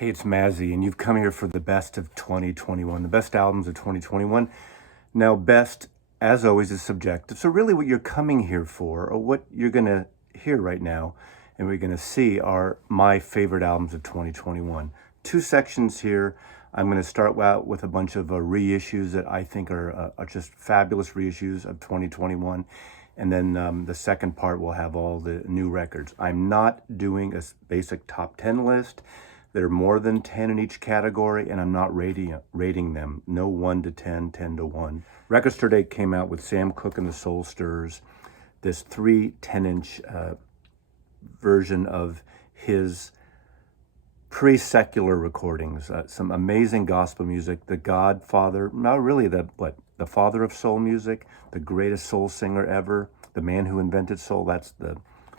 Hey, it's Mazzy, and you've come here for the best of 2021, the best albums of 2021. Now, best, as always, is subjective. So, really, what you're coming here for, or what you're going to hear right now, and we're going to see, are my favorite albums of 2021. Two sections here. I'm going to start out with a bunch of reissues that I think are just fabulous reissues of 2021. And then the second part will have all the new records. I'm not doing a basic top 10 list. There are more than 10 in each category, and I'm not rating them. No 1 to 10, 10 to 1. Record Store Day came out with Sam Cooke and the Soul Stirrers, this 3 10-inch version of his pre-secular recordings. Some amazing gospel music. The Godfather, not really the father of soul music, the greatest soul singer ever, the man who invented soul. That's the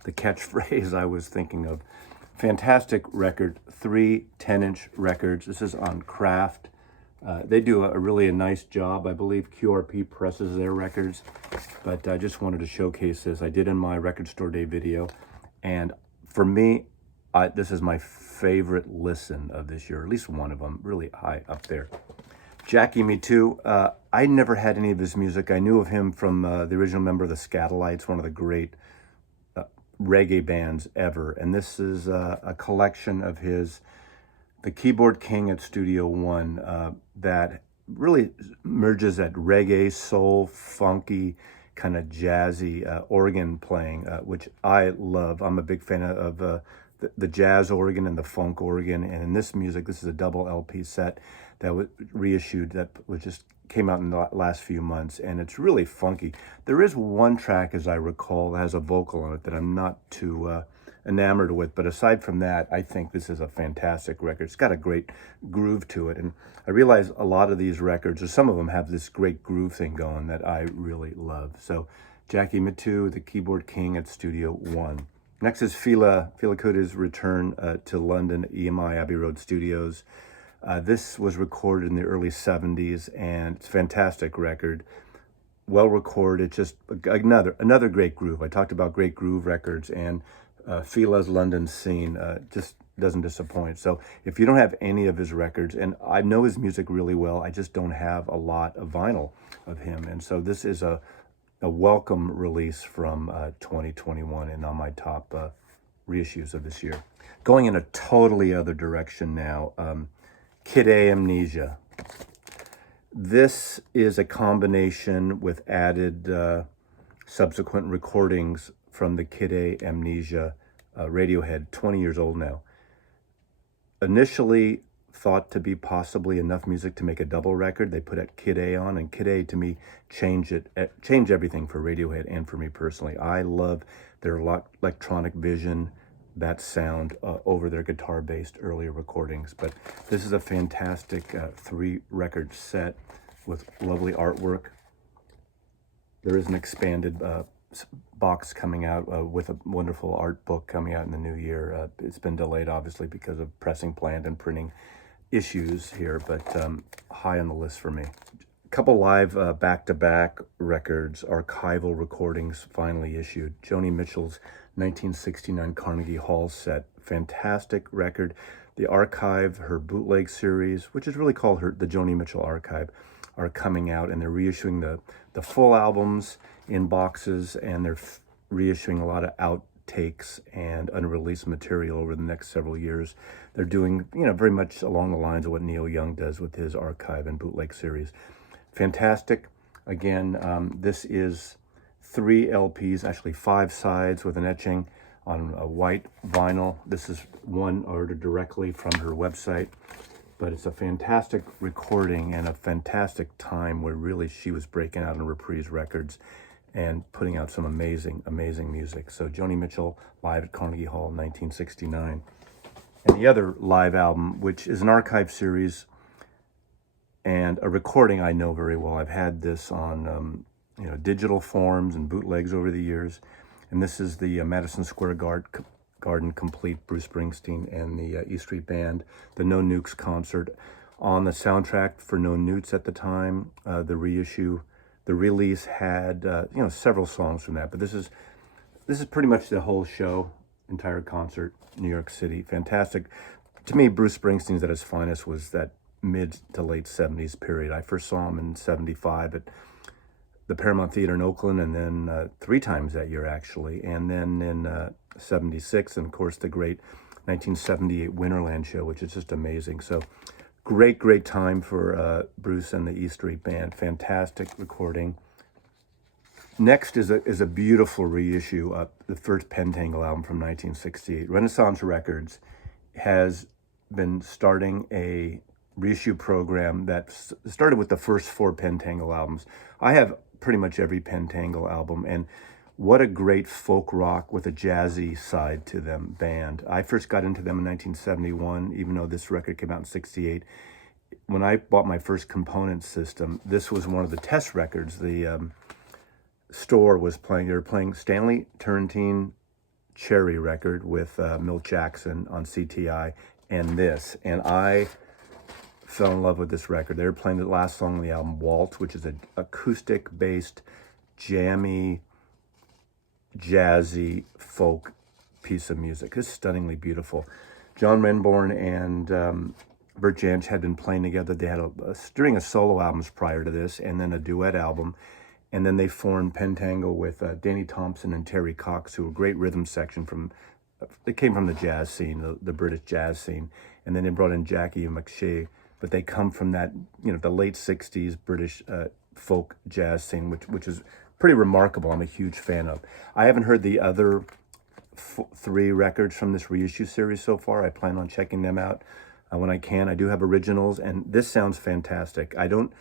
catchphrase I was thinking of. Fantastic record, 3 10-inch records. This is on Craft. They do a really nice job. I believe QRP presses their records, but I just wanted to showcase this. I did in my Record Store Day video, and for me, this is my favorite listen of this year, at least one of them, really high up there. Jackie Me Too. I never had any of his music. I knew of him from the original member of the Scatolites, one of the great reggae bands ever, and this is a collection of his, the Keyboard King at Studio One, that really merges that reggae, soul, funky, kind of jazzy organ playing, which I love. I'm a big fan of the jazz organ and the funk organ, and in this music, this is a double LP set that was reissued, that was just came out in the last few months, and it's really funky. There is one track, as I recall, that has a vocal on it that I'm not too enamored with, but aside from that, I think this is a fantastic record. It's got a great groove to it, and I realize a lot of these records, or some of them, have this great groove thing going that I really love. So, Jackie Mittoo, the Keyboard King at Studio One. Next is Fela Kuta's return to London, EMI Abbey Road Studios. This was recorded in the early 70s, and it's a fantastic record. Well recorded, just another great groove. I talked about great groove records, and Fela's London scene just doesn't disappoint. So if you don't have any of his records, and I know his music really well, I just don't have a lot of vinyl of him. And so this is a welcome release from 2021 and on my top reissues of this year. Going in a totally other direction now, Kid A Amnesia. This is a combination with added subsequent recordings from the Kid A Amnesia Radiohead, 20 years old now. Initially thought to be possibly enough music to make a double record. They put Kid A on, and Kid A, to me, changed everything for Radiohead and for me personally. I love their electronic vision, that sound over their guitar-based earlier recordings. But this is a fantastic 3-record set with lovely artwork. There is an expanded box coming out with a wonderful art book coming out in the new year. It's been delayed, obviously, because of pressing plant and printing issues here, but high on the list for me. A couple live back-to-back records, archival recordings finally issued. Joni Mitchell's 1969 Carnegie Hall set, fantastic record. The archive, her bootleg series, which is really called the Joni Mitchell Archive, are coming out, and they're reissuing the full albums in boxes, and they're reissuing a lot of outtakes and unreleased material over the next several years. They're doing, very much along the lines of what Neil Young does with his archive and bootleg series. Fantastic. Again, this is 3 LPs, actually 5 sides with an etching on a white vinyl. This is one ordered directly from her website, but it's a fantastic recording and a fantastic time where really she was breaking out in Reprise Records and putting out some amazing, amazing music. So Joni Mitchell live at Carnegie Hall, 1969. And the other live album, which is an archive series and a recording I know very well. I've had this on digital forms and bootlegs over the years. And this is the Madison Square Garden Complete Bruce Springsteen and the E Street Band, the No Nukes concert. On the soundtrack for No Newts at the time, the release had several songs from that. But this is pretty much the whole show, entire concert, New York City. Fantastic. To me, Bruce Springsteen's at his finest was that mid to late 70s period. I first saw him in 75 at the Paramount Theater in Oakland, and then 3 times that year, actually. And then in 76, and of course, the great 1978 Winterland show, which is just amazing. So great time for Bruce and the E Street Band. Fantastic recording. Next is a beautiful reissue of the first Pentangle album from 1968. Renaissance Records has been starting a reissue program that started with the first 4 Pentangle albums. I have pretty much every Pentangle album, and what a great folk rock with a jazzy side to them band. I first got into them in 1971, even though this record came out in 68. When I bought my first component system, this was one of the test records. The store was playing, they were playing Stanley Turrentine Cherry record with Milt Jackson on CTI, and this. And I fell in love with this record. They were playing the last song on the album, Waltz, which is an acoustic-based, jammy, jazzy folk piece of music. It's stunningly beautiful. John Renbourn and Bert Jansch had been playing together. They had a string of solo albums prior to this, and then a duet album. And then they formed Pentangle with Danny Thompson and Terry Cox, who were a great rhythm section they came from the jazz scene, the British jazz scene. And then they brought in Jackie and McShea, but they come from that, the late 60s British folk jazz scene, which is pretty remarkable. I'm a huge fan of. I haven't heard the other 3 records from this reissue series so far. I plan on checking them out when I can. I do have originals, and this sounds fantastic. I don't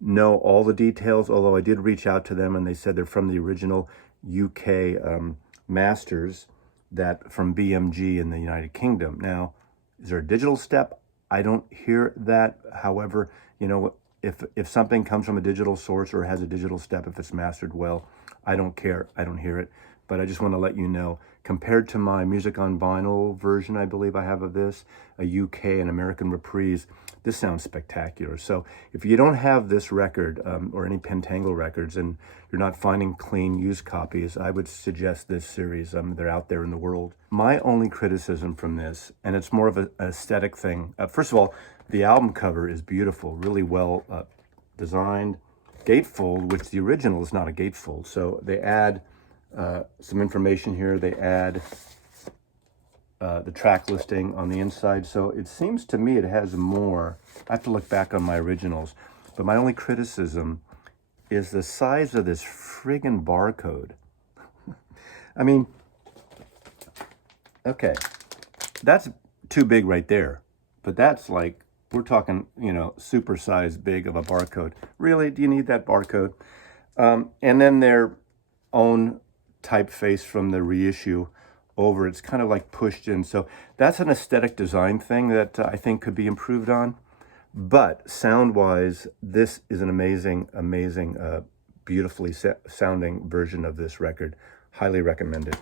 know all the details, although I did reach out to them, and they said they're from the original UK masters that from BMG in the United Kingdom. Now, is there a digital step? I don't hear that. However, if something comes from a digital source or has a digital step, if it's mastered well, I don't care. I don't hear it. But I just want to let you know, compared to my music on vinyl version, I believe I have of this, a UK and American reprise, this sounds spectacular. So if you don't have this record or any Pentangle records and you're not finding clean used copies, I would suggest this series. They're out there in the world. My only criticism from this, and it's more of an aesthetic thing. First of all, the album cover is beautiful, really well designed. Gatefold, which the original is not a gatefold. So they add some information here. They add the track listing on the inside. So it seems to me it has more. I have to look back on my originals. But my only criticism is the size of this friggin' barcode. I mean, okay, that's too big right there. But that's like, we're talking, super size big of a barcode. Really, do you need that barcode? And then their own typeface from the reissue over, it's kind of like pushed in. So that's an aesthetic design thing that I think could be improved on. But sound-wise, this is an amazing, beautifully sounding version of this record. Highly recommended.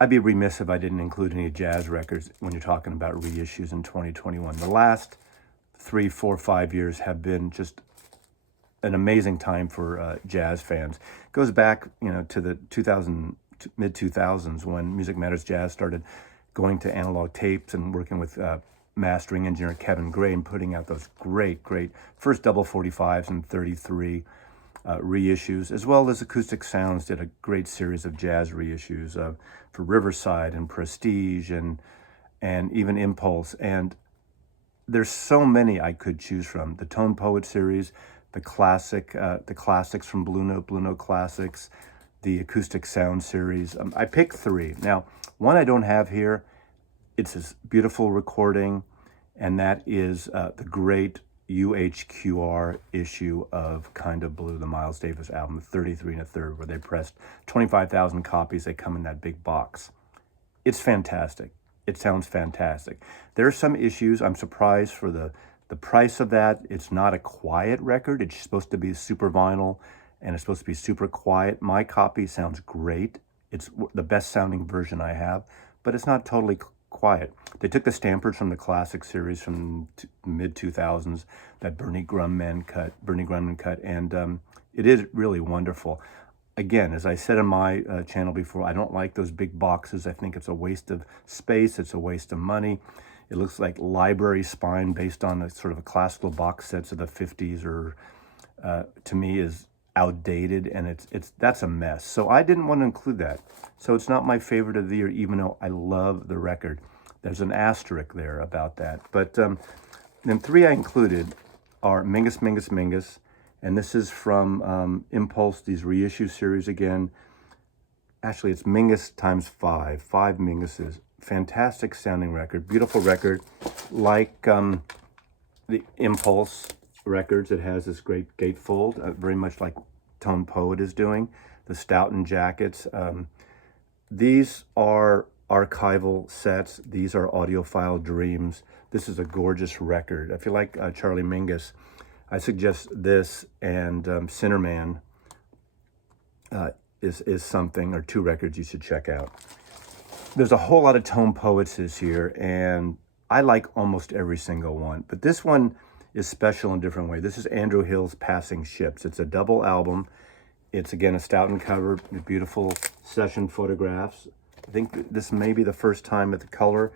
I'd be remiss if I didn't include any jazz records when you're talking about reissues in 2021. The last 3, 4, 5 years have been just an amazing time for jazz fans. It goes back, to the mid 2000s when Music Matters Jazz started going to analog tapes and working with mastering engineer Kevin Gray and putting out those great first double 45s and 33 reissues, as well as Acoustic Sounds did a great series of jazz reissues for Riverside and Prestige and even Impulse. And there's so many I could choose from. The Tone Poet series, the classics from Blue Note Classics, the Acoustic Sound series. I picked 3. Now, one I don't have here, it's this beautiful recording, and that is the great UHQR issue of Kind of Blue, the Miles Davis album, 33 1/3, where they pressed 25,000 copies. They come in that big box. It's fantastic. It sounds fantastic. There are some issues. I'm surprised for the price of that. It's not a quiet record. It's supposed to be super vinyl, and it's supposed to be super quiet. My copy sounds great. It's the best sounding version I have, but it's not totally quiet. They took the stampers from the classic series from mid 2000s, that Bernie Grundman cut, and it is really wonderful. again, as I said on my channel before, I don't like those big boxes. I think it's a waste of space. It's a waste of money. It looks like library spine based on a sort of a classical box sets of the 50s, or to me is outdated, and that's a mess. So I didn't want to include that. So it's not my favorite of the year, even though I love the record. There's an asterisk there about that. But then 3 I included are Mingus, Mingus, Mingus. And this is from Impulse, these reissue series again. Actually, it's Mingus times 5 Minguses. Fantastic sounding record, beautiful record. Like the Impulse records, it has this great gatefold, very much like Tone Poet is doing. The Stoughton jackets. These are archival sets. These are audiophile dreams. This is a gorgeous record. If you like Charlie Mingus, I suggest this and Sinnerman is something, or 2 records you should check out. There's a whole lot of Tone Poets this year, and I like almost every single one. But this one is special in a different way. This is Andrew Hill's Passing Ships. It's a double album. It's, again, a Stoughton cover, beautiful session photographs. I think this may be the first time at the color.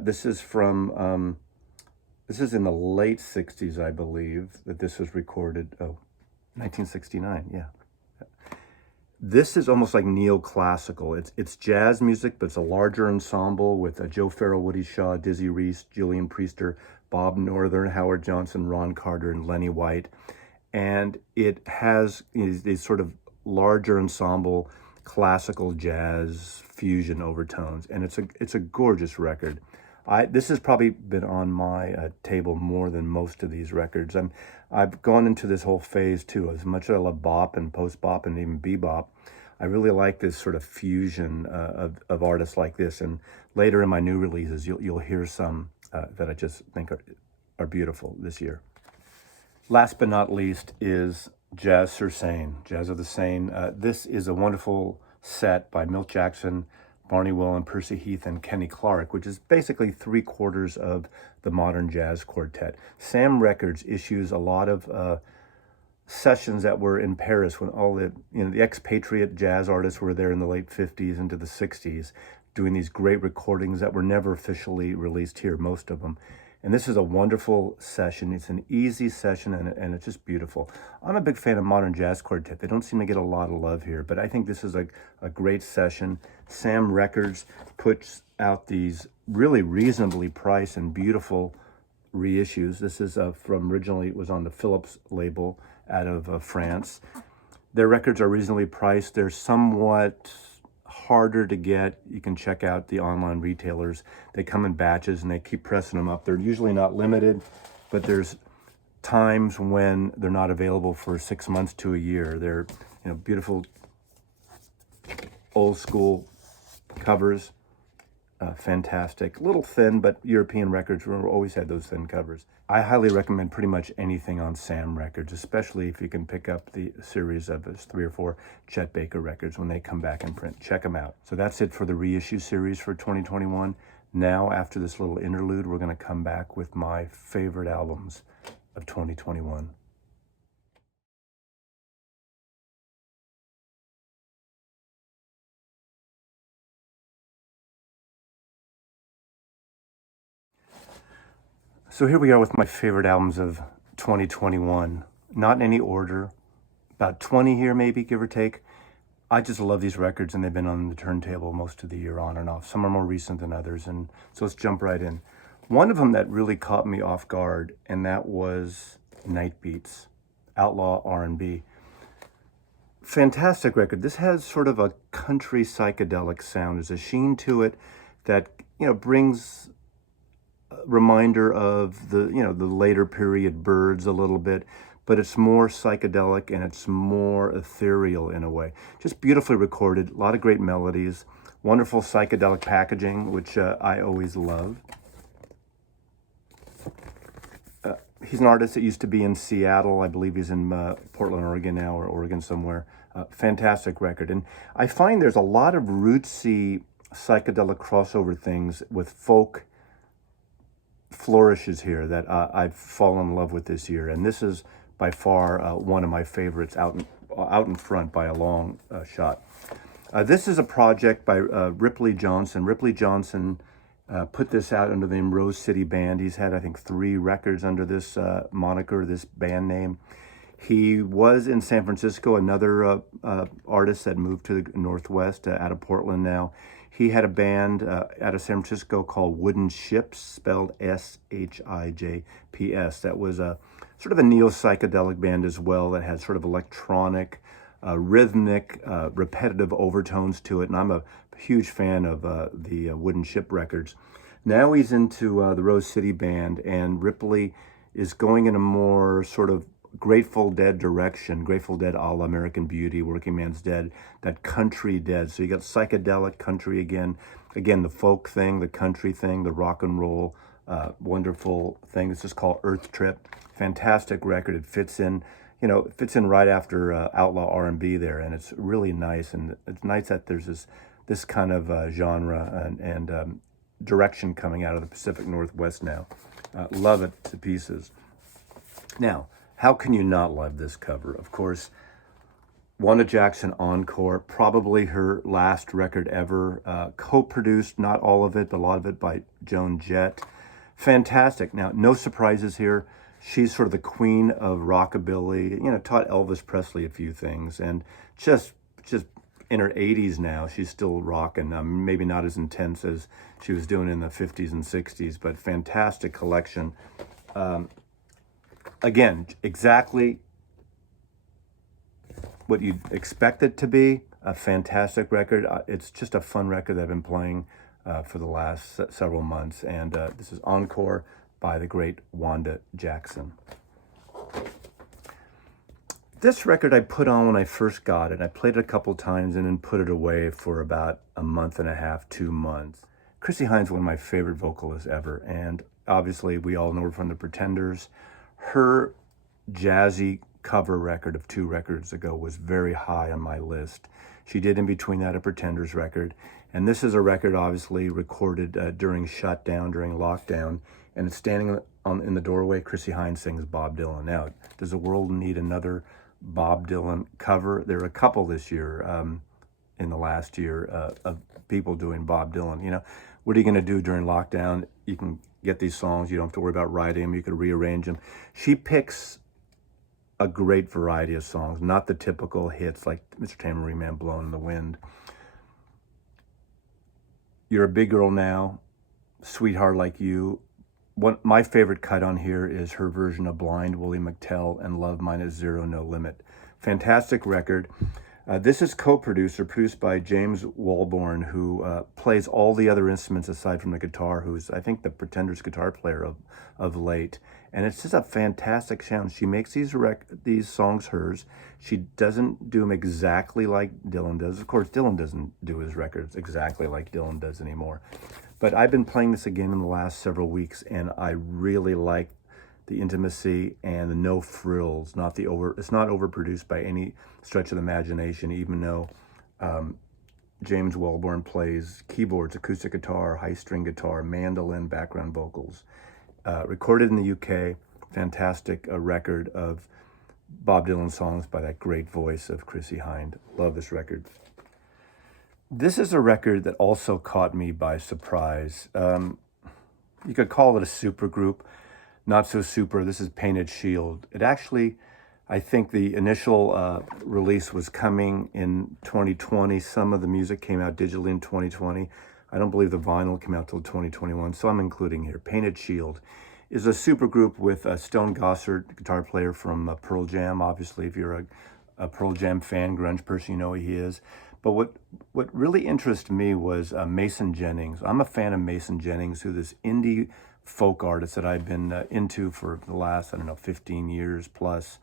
This is from... This is in the late 60s, I believe, that this was recorded. Oh, 1969, yeah. This is almost like neoclassical. It's jazz music, but it's a larger ensemble with Joe Farrell, Woody Shaw, Dizzy Reese, Julian Priester, Bob Northern, Howard Johnson, Ron Carter, and Lenny White. And it has these sort of larger ensemble, classical jazz fusion overtones. And it's a gorgeous record. This has probably been on my table more than most of these records. I've gone into this whole phase too. As much as I love bop and post-bop and even bebop, I really like this sort of fusion of artists like this. And later in my new releases, you'll hear some that I just think are beautiful this year. Last but not least is Jazz Sur Seine, Jazz of the Seine. This is a wonderful set by Milt Jackson, Barney Willen, Percy Heath, and Kenny Clark, which is basically 3/4 of the modern jazz quartet. Sam Records issues a lot of sessions that were in Paris when all the expatriate jazz artists were there in the late 50s into the 60s, doing these great recordings that were never officially released here, most of them. And this is a wonderful session. It's an easy session, and it's just beautiful. I'm a big fan of modern jazz quartet. They don't seem to get a lot of love here, but I think this is a great session. Sam Records puts out these really reasonably priced and beautiful reissues. This is from, originally it was on the Philips label out of France. Their records are reasonably priced. They're somewhat harder to get. You can check out the online retailers. They come in batches and they keep pressing them up. They're usually not limited, but there's times when they're not available for 6 months to a year. They're beautiful old school covers. Fantastic. A little thin, but European records always had those thin covers. I highly recommend pretty much anything on Sam Records, especially if you can pick up the series of 3 or 4 Chet Baker records when they come back in print. Check them out. So that's it for the reissue series for 2021. Now, after this little interlude, we're going to come back with my favorite albums of 2021. So here we are with my favorite albums of 2021. Not in any order, about 20 here maybe, give or take. I just love these records, and they've been on the turntable most of the year, on and off. Some are more recent than others, and so let's jump right in. One of them that really caught me off guard, and that was Night Beats, Outlaw R&B. Fantastic record. This has sort of a country psychedelic sound. There's a sheen to it that brings reminder of the later period Birds a little bit, but it's more psychedelic and it's more ethereal in a way. Just beautifully recorded, a lot of great melodies, wonderful psychedelic packaging, which I always love. He's an artist that used to be in Seattle. I believe he's in Portland, Oregon now, or Oregon somewhere. Fantastic record. And I find there's a lot of rootsy psychedelic crossover things with folk flourishes here that I've fallen in love with this year. And this is by far one of my favorites out out in front by a long shot. This is a project by Ripley Johnson. Ripley Johnson put this out under the name Rose City Band. He's had, I think, 3 records under this moniker, this band name. He was in San Francisco, another artist that moved to the Northwest, out of Portland now. He had a band out of San Francisco called Wooden Ships, spelled S-H-I-J-P-S. That was a sort of a neo-psychedelic band as well that had sort of electronic, rhythmic, repetitive overtones to it. And I'm a huge fan of the Wooden Ship records. Now he's into the Rose City Band, and Ripley is going in a more sort of Grateful Dead direction, Grateful Dead a la American Beauty, Working Man's Dead, that country dead. So you got psychedelic country again, the folk thing, the country thing, the rock and roll, wonderful thing. It's just called Earth Trip. Fantastic record. It fits in, it fits in right after Outlaw R&B there, and it's really nice. And it's nice that there's this kind of genre and direction coming out of the Pacific Northwest now. Love it to pieces. Now, how can you not love this cover? Of course, Wanda Jackson Encore, probably her last record ever. Co-produced, not all of it, but a lot of it by Joan Jett. Fantastic. Now, no surprises here. She's sort of the queen of rockabilly, taught Elvis Presley a few things, and just in her 80s now, she's still rocking. Maybe not as intense as she was doing in the 50s and 60s, but fantastic collection. Again, exactly what you'd expect it to be, a fantastic record. It's just a fun record that I've been playing for the last several months, and this is Encore by the great Wanda Jackson. This record I put on when I first got it. I played it a couple times and then put it away for about a month and a half, 2 months. Christy Hines, one of my favorite vocalists ever, and obviously we all know her from The Pretenders. Her jazzy cover record of 2 records ago was very high on my list. She did in between that a Pretenders record, and this is a record obviously recorded during shutdown, during lockdown, and it's standing in the doorway. Christy Hines sings Bob Dylan. Now, does the world need another Bob Dylan cover? There are a couple this year, in the last year, of people doing Bob Dylan. What are you going to do during lockdown? You can get these songs. You don't have to worry about writing them. You can rearrange them. She picks a great variety of songs, not the typical hits like Mr. Tambourine Man, Blowing in the Wind. You're a Big Girl Now, Sweetheart Like You. My favorite cut on here is her version of Blind, Willie McTell, and Love Minus Zero, No Limit. Fantastic record. This is produced by James Walborn, who plays all the other instruments aside from the guitar, who's, I think, the Pretenders guitar player of late. And it's just a fantastic sound. She makes these songs hers. She doesn't do them exactly like Dylan does. Of course, Dylan doesn't do his records exactly like Dylan does anymore. But I've been playing this again in the last several weeks, and I really like the intimacy and the no frills, it's not overproduced by any stretch of the imagination, even though James Wellborn plays keyboards, acoustic guitar, high string guitar, mandolin, background vocals. Recorded in the UK, fantastic record of Bob Dylan songs by that great voice of Christy Hines. Love this record. This is a record that also caught me by surprise. You could call it a super group. Not so super. This is Painted Shield. It actually, I think the initial release was coming in 2020. Some of the music came out digitally in 2020. I don't believe the vinyl came out till 2021, so I'm including here. Painted Shield is a super group with Stone Gossard, guitar player from Pearl Jam. Obviously, if you're a Pearl Jam fan, grunge person, you know who he is. But what really interested me was Mason Jennings. I'm a fan of Mason Jennings, who's this indie folk artist that I've been into for the last, 15 years plus,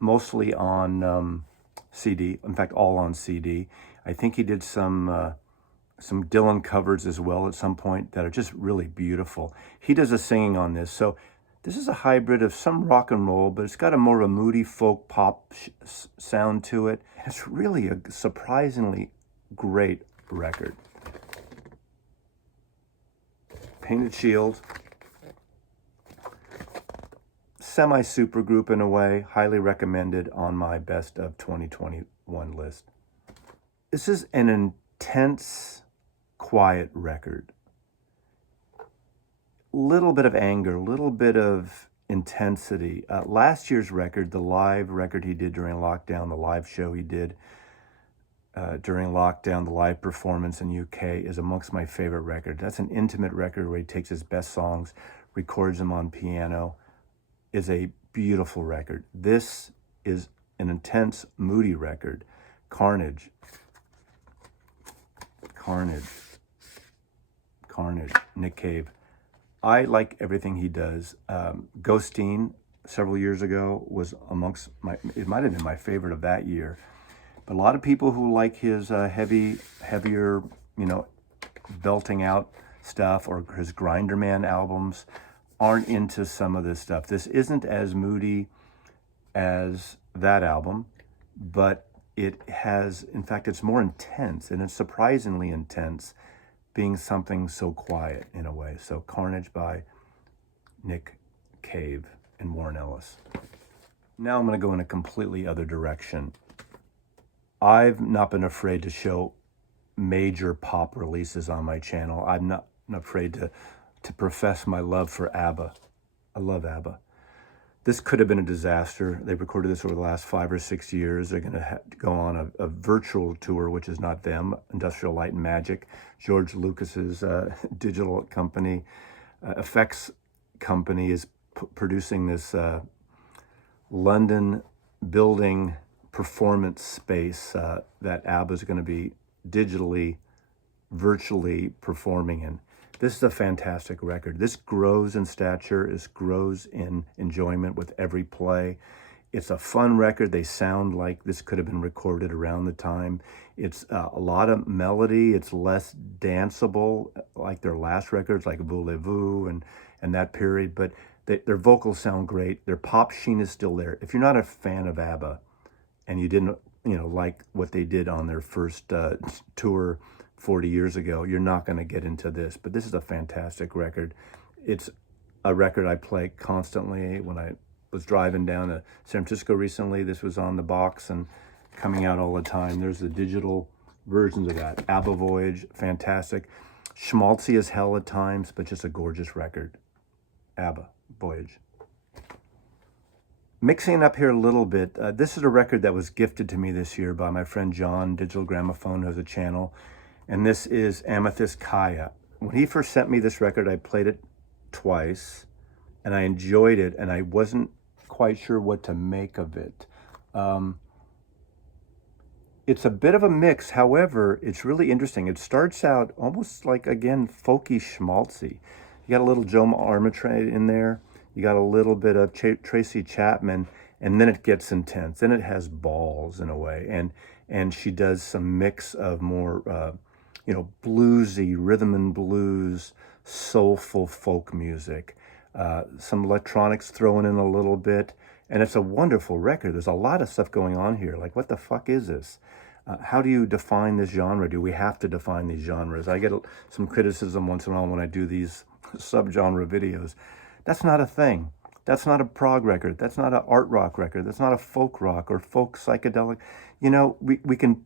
mostly on CD. In fact, all on CD. I think he did some Dylan covers as well at some point that are just really beautiful. He does the singing on this. So this is a hybrid of some rock and roll, but it's got a more a moody folk pop sound to it. It's really a surprisingly great record. Painted Shield. semi-super group in a way, highly recommended on my best of 2021 list. This is an intense, quiet record. Little bit of anger, little bit of intensity. Last year's record, the live record he did during lockdown, the live show he did during lockdown, the live performance in UK is amongst my favorite records. That's an intimate record where he takes his best songs, records them on piano. Is a beautiful record. This is an intense, moody record. Carnage. Nick Cave. I like everything he does. Ghosteen, several years ago, was amongst it might have been my favorite of that year. But a lot of people who like his heavier, belting out stuff, or his Grinderman albums, aren't into some of this stuff. This isn't as moody as that album, but it has, in fact, it's more intense, and it's surprisingly intense, being something so quiet in a way. So Carnage by Nick Cave and Warren Ellis. Now I'm going to go in a completely other direction. I've not been afraid to show major pop releases on my channel. I'm not afraid to profess my love for ABBA. I love ABBA. This could have been a disaster. They recorded this over the last 5 or 6 years. They're going to go on a virtual tour, which is not them, Industrial Light and Magic, George Lucas's digital company, effects company is producing this London building performance space that ABBA is going to be digitally, virtually performing in. This is a fantastic record. This grows in stature, this grows in enjoyment with every play. It's a fun record. They sound like this could have been recorded around the time. It's a lot of melody. It's less danceable like their last records, like Voulez-Vous and that period, but their vocals sound great. Their pop sheen is still there. If you're not a fan of ABBA and you didn't like what they did on their first tour 40 years ago, you're not going to get into this. But this is a fantastic record. It's a record I play constantly. When I was driving down to San Francisco recently, this was on the box and coming out all the time. There's the digital versions of that. ABBA Voyage, fantastic. Schmaltzy as hell at times, but just a gorgeous record. ABBA Voyage. Mixing it up here a little bit, this is a record that was gifted to me this year by my friend John, Digital Gramophone, who has a channel. And this is Amethyst Kaya. When he first sent me this record, I played it twice, and I enjoyed it, and I wasn't quite sure what to make of it. It's a bit of a mix. However, it's really interesting. It starts out almost like, again, folky schmaltzy. You got a little Joe Armitage in there. You got a little bit of Tracy Chapman, and then it gets intense. Then it has balls in a way, and she does some mix of more bluesy, rhythm and blues, soulful folk music, some electronics thrown in a little bit, and it's a wonderful record. There's a lot of stuff going on here. Like, what the fuck is this? How do you define this genre? Do we have to define these genres? I get some criticism once in a while when I do these subgenre videos. That's not a thing. That's not a prog record. That's not an art rock record. That's not a folk rock or folk psychedelic. We can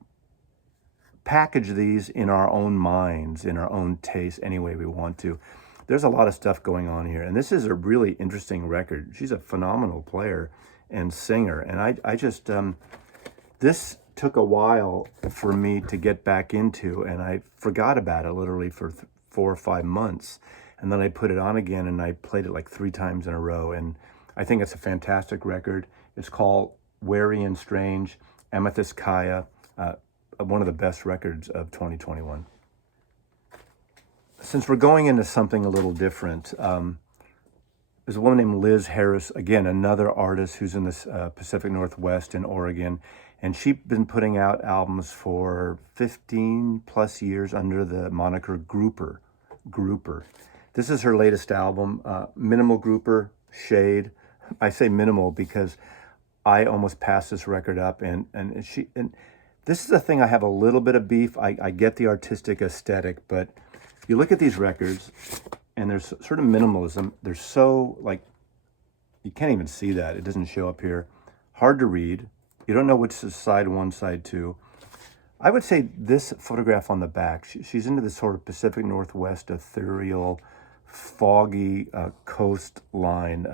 package these in our own minds, in our own taste, any way we want to. There's a lot of stuff going on here, and this is a really interesting record. She's a phenomenal player and singer, and I just, this took a while for me to get back into, and I forgot about it literally for 4 or 5 months, and then I put it on again, and I played it like 3 times in a row, and I think it's a fantastic record. It's called Wary and Strange, Amethyst Kaya, one of the best records of 2021. Since we're going into something a little different, there's a woman named Liz Harris, again, another artist who's in the Pacific Northwest in Oregon, and she's been putting out albums for 15 plus years under the moniker Grouper. This is her latest album, Minimal Grouper, Shade. I say minimal because I almost passed this record up, and this is the thing I have a little bit of beef. I get the artistic aesthetic, but you look at these records, and there's sort of minimalism. They're so, like, You can't even see that. It doesn't show up here. Hard to read. You don't know which is side one, side two. I would say this photograph on the back, she's into this sort of Pacific Northwest ethereal, foggy coastline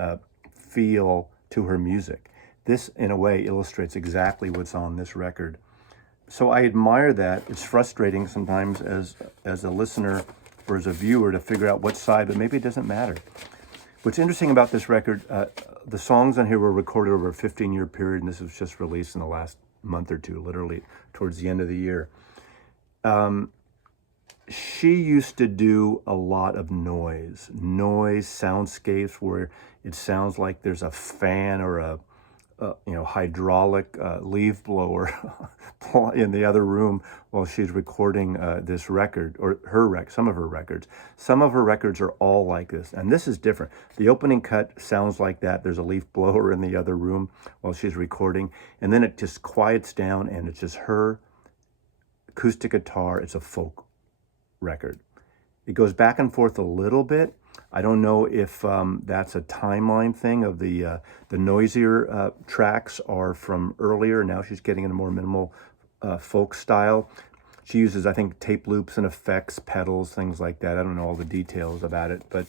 feel to her music. This, in a way, illustrates exactly what's on this record. So I admire that. It's frustrating sometimes as a listener or as a viewer to figure out what side, but maybe it doesn't matter. What's interesting about this record, the songs on here were recorded over a 15-year period, and this was just released in the last month or two, literally towards the end of the year. She used to do a lot of noise, soundscapes where it sounds like there's a fan or a hydraulic leaf blower in the other room while she's recording this record, or some of her records. Some of her records are all like this, and this is different. The opening cut sounds like that. There's a leaf blower in the other room while she's recording, and then it just quiets down, and it's just her acoustic guitar. It's a folk record. It goes back and forth a little bit. I don't know if that's a timeline thing of the noisier tracks are from earlier. Now she's getting in a more minimal folk style. She uses, I think, tape loops and effects, pedals, things like that. I don't know all the details about it, but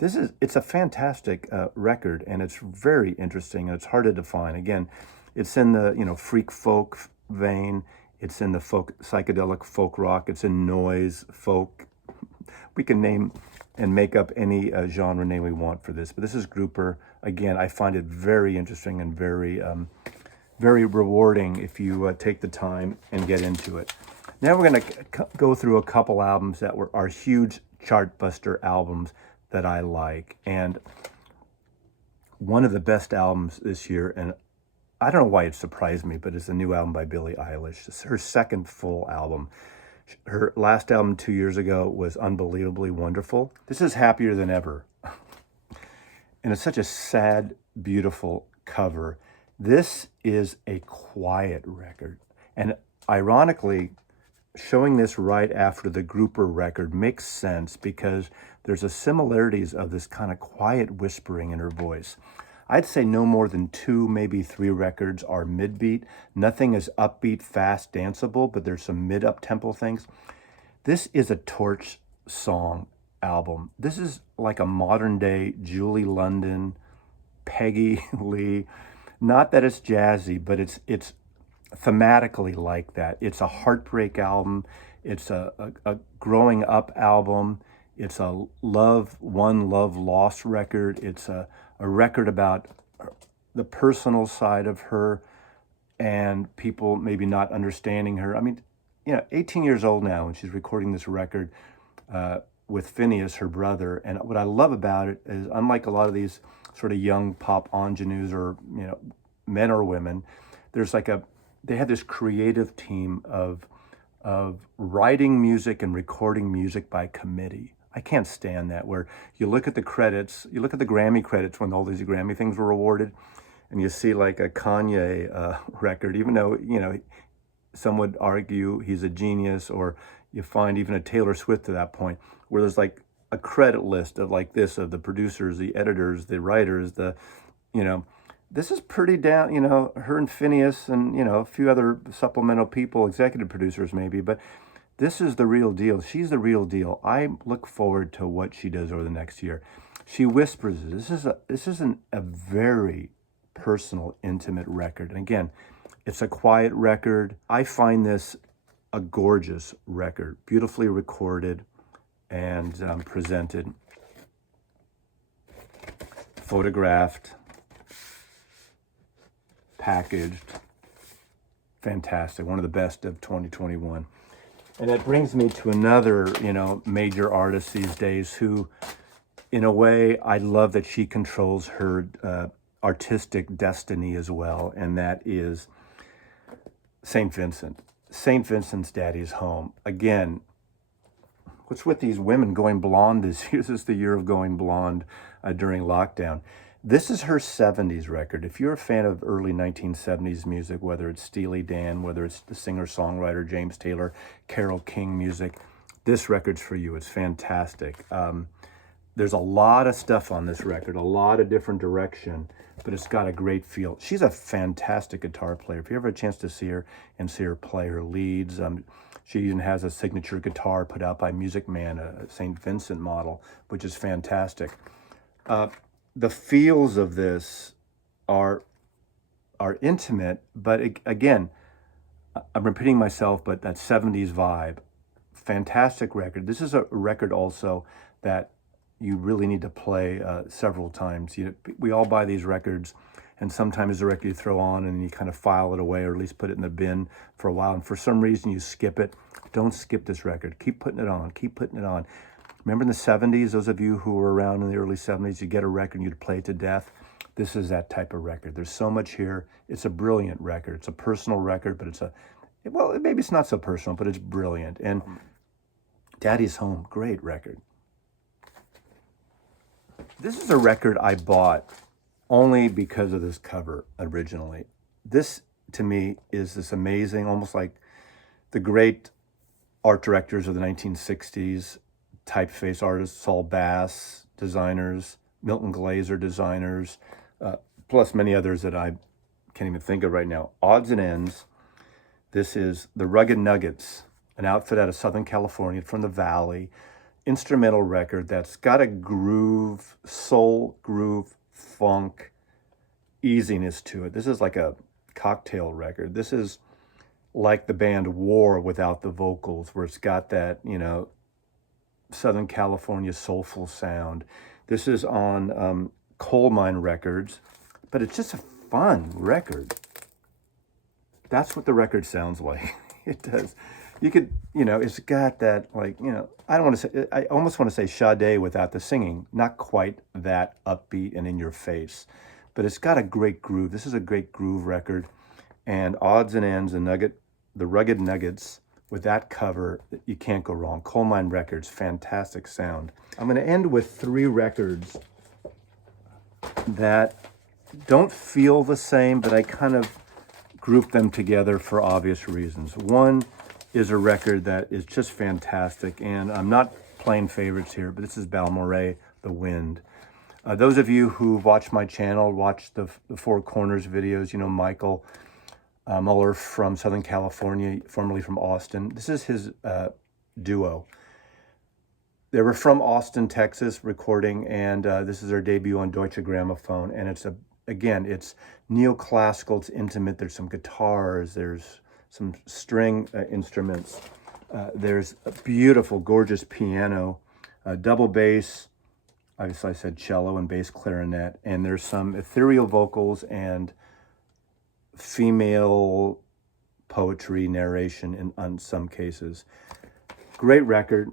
it's a fantastic record, and it's very interesting, and it's hard to define. Again, it's in the freak folk vein. It's in the folk, psychedelic folk rock. It's in noise folk. We can name and make up any genre name we want for this, but this is grouper. Again, I find it very interesting and very, very rewarding if you take the time and get into it. Now we're going to go through a couple albums that are huge chartbuster albums that I like, and one of the best albums this year, and I don't know why it surprised me, but it's a new album by Billie Eilish. It's her second full album. Her last album 2 years ago was unbelievably wonderful. This is Happier Than Ever. And it's such a sad, beautiful cover. This is a quiet record. And ironically, showing this right after the grouper record makes sense because there's a similarities of this kind of quiet whispering in her voice. I'd say no more than 2, maybe 3 records are mid-beat. Nothing is upbeat, fast, danceable, but there's some mid-up-tempo things. This is a torch song album. This is like a modern-day Julie London, Peggy Lee. Not that it's jazzy, but it's thematically like that. It's a heartbreak album. It's a growing up album. It's a love lost record. It's a record about the personal side of her and people maybe not understanding her. I mean, 18 years old now, and she's recording this record with Phineas, her brother. And what I love about it is, unlike a lot of these sort of young pop ingenues or, men or women, they have this creative team of writing music and recording music by committee. I can't stand that, where you look at the credits, you look at the Grammy credits when all these Grammy things were awarded, and you see like a Kanye record, even though, some would argue he's a genius, or you find even a Taylor Swift to that point, where there's like a credit list of like this, of the producers, the editors, the writers, this is pretty down, her and Phineas and, a few other supplemental people, executive producers maybe, but this is the real deal. She's the real deal. I look forward to what she does over the next year. She whispers. This is a very personal, intimate record. And again, it's a quiet record. I find this a gorgeous record, beautifully recorded and presented, photographed, packaged. Fantastic. One of the best of 2021. And that brings me to another, major artist these days who, in a way, I love that she controls her artistic destiny as well, and that is St. Vincent. St. Vincent's Daddy's Home. Again, what's with these women going blonde this year? This is the year of going blonde during lockdown. This is her 70s record. If you're a fan of early 1970s music, whether it's Steely Dan, whether it's the singer-songwriter James Taylor, Carole King music, this record's for you. It's fantastic. There's a lot of stuff on this record, a lot of different direction, but it's got a great feel. She's a fantastic guitar player. If you ever have a chance to see her and see her play her leads, she even has a signature guitar put out by Music Man, a St. Vincent model, which is fantastic. The feels of this are intimate, but again, I'm repeating myself, but that 70s vibe, fantastic record. This is a record also that you really need to play several times. We all buy these records, and sometimes it's a record you throw on and you kind of file it away, or at least put it in the bin for a while, and for some reason you skip it. Don't skip this record. Keep putting it on. Keep putting it on. Remember in the 70s, those of you who were around in the early 70s, you get a record and you'd play it to death. This is that type of record. There's so much here. It's a brilliant record. It's a personal record, but well, maybe it's not so personal, but it's brilliant. And Daddy's Home, great record. This is a record I bought only because of this cover originally. This, to me, is this amazing, almost like the great art directors of the 1960s, typeface artists, Saul Bass designers, Milton Glaser designers, plus many others that I can't even think of right now. Odds and Ends. This is the Rugged Nuggets, an outfit out of Southern California from the Valley, instrumental record that's got a groove, soul groove, funk, easiness to it. This is like a cocktail record. This is like the band War without the vocals, where it's got that, Southern California soulful sound. This is on Coal Mine Records, but it's just a fun record. That's what the record sounds like. It does. You could, it's got that, I don't want to say, I almost want to say Sade without the singing. Not quite that upbeat and in your face, but it's got a great groove. This is a great groove record. And Odds and Ends, the Rugged Nuggets, with that cover, you can't go wrong. Coal Mine Records, fantastic sound. I'm going to end with 3 records that don't feel the same, but I kind of group them together for obvious reasons. One is a record that is just fantastic, and I'm not playing favorites here, but this is Balmorhea, The Wind. Those of you who watch my channel, watch the Four Corners videos, Michael Muller from Southern California, formerly from Austin. This is his duo. They were from Austin, Texas, recording, and this is their debut on Deutsche Grammophon, and it's neoclassical, it's intimate. There's some guitars, there's some string instruments. There's a beautiful, gorgeous piano, double bass, obviously I said cello and bass clarinet, and there's some ethereal vocals and female poetry narration in some cases. Great record,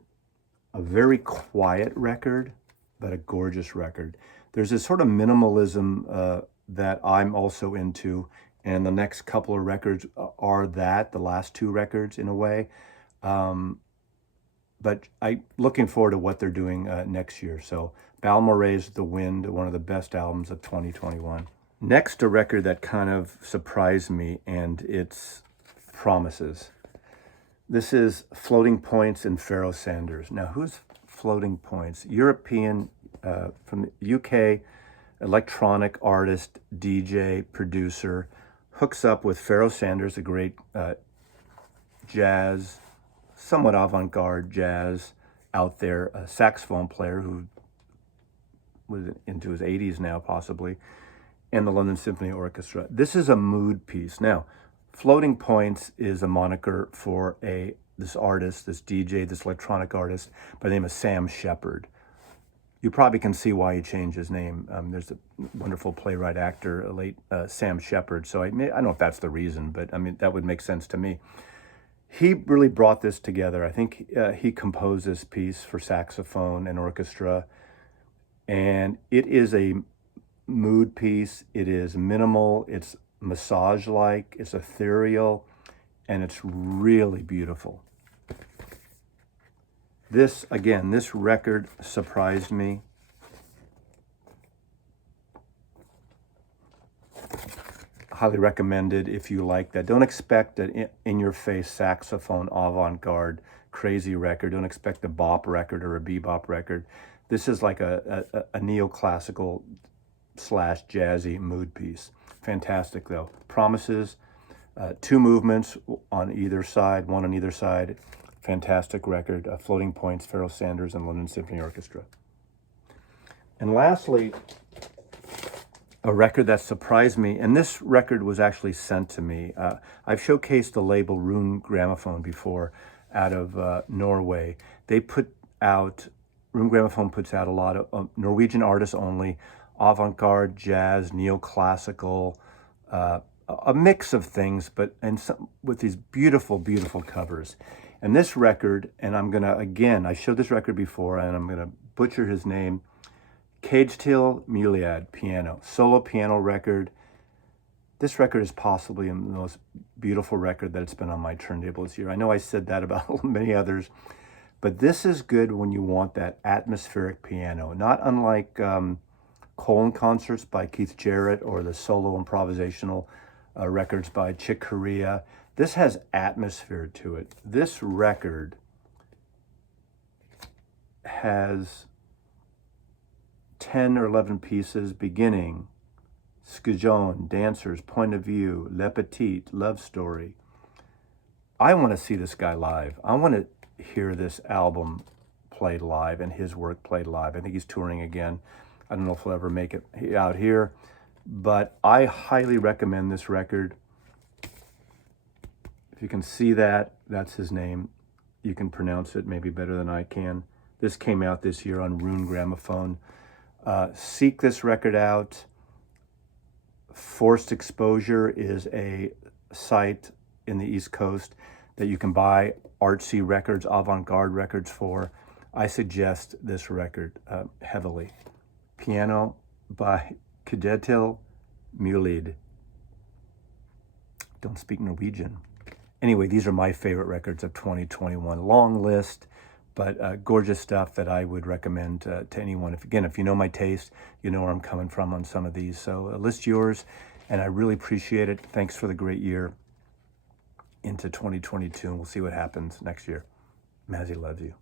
a very quiet record, but a gorgeous record. There's this sort of minimalism that I'm also into, and the next couple of records are the last 2 records in a way. But I'm looking forward to what they're doing next year. So Balmorhea's The Wind, one of the best albums of 2021. Next, a record that kind of surprised me, and it's Promises. This is Floating Points and Pharoah Sanders. Now, who's Floating Points? European, from the UK, electronic artist, DJ, producer, hooks up with Pharoah Sanders, a great jazz, somewhat avant-garde jazz out there, a saxophone player who was into his 80s now, possibly, and the London Symphony Orchestra. This is a mood piece. Now, Floating Points is a moniker for this artist, this DJ, this electronic artist by the name of Sam Shepard. You probably can see why he changed his name. There's a wonderful playwright actor, late Sam Shepard. So I don't know if that's the reason, but I mean, that would make sense to me. He really brought this together. I think he composed this piece for saxophone and orchestra. And it is a mood piece. It is minimal. It's massage-like. It's ethereal. And it's really beautiful. This record surprised me. Highly recommended if you like that. Don't expect an in-your-face saxophone avant-garde crazy record. Don't expect a bop record or a bebop record. This is like a neoclassical slash jazzy mood piece. Fantastic though. Promises 2 movements on either side, one on either side. Fantastic record. Floating Points, Pharoah Sanders and London Symphony Orchestra. And lastly, a record that surprised me, and this record was actually sent to me. I've showcased the label Rune Gramophone before out of Norway. They put out, Rune Gramophone puts out a lot of Norwegian artists only, avant-garde, jazz, neoclassical, a mix of things, but with these beautiful, beautiful covers. And this record, and I'm gonna, again, I showed this record before, and I'm gonna butcher his name, Cagetil Muliad piano, solo piano record. This record is possibly the most beautiful record that it's been on my turntable this year. I know I said that about many others, but this is good when you want that atmospheric piano, not unlike Colon concerts by Keith Jarrett or the solo improvisational records by Chick Corea. This has atmosphere to it. This record has 10 or 11 pieces beginning, Scajon, Dancers, Point of View, Le Petit, Love Story. I want to see this guy live. I want to hear this album played live and his work played live. I think he's touring again. I don't know if he'll ever make it out here, but I highly recommend this record. If you can see that, that's his name. You can pronounce it maybe better than I can. This came out this year on Rune Gramophone. Seek this record out. Forced Exposure is a site in the East Coast that you can buy artsy records, avant-garde records for. I suggest this record heavily. Piano by Kjetil Mulid. Don't speak Norwegian. Anyway, these are my favorite records of 2021. Long list, but gorgeous stuff that I would recommend to anyone. If you know my taste, you know where I'm coming from on some of these. So list yours, and I really appreciate it. Thanks for the great year into 2022, and we'll see what happens next year. Mazzy loves you.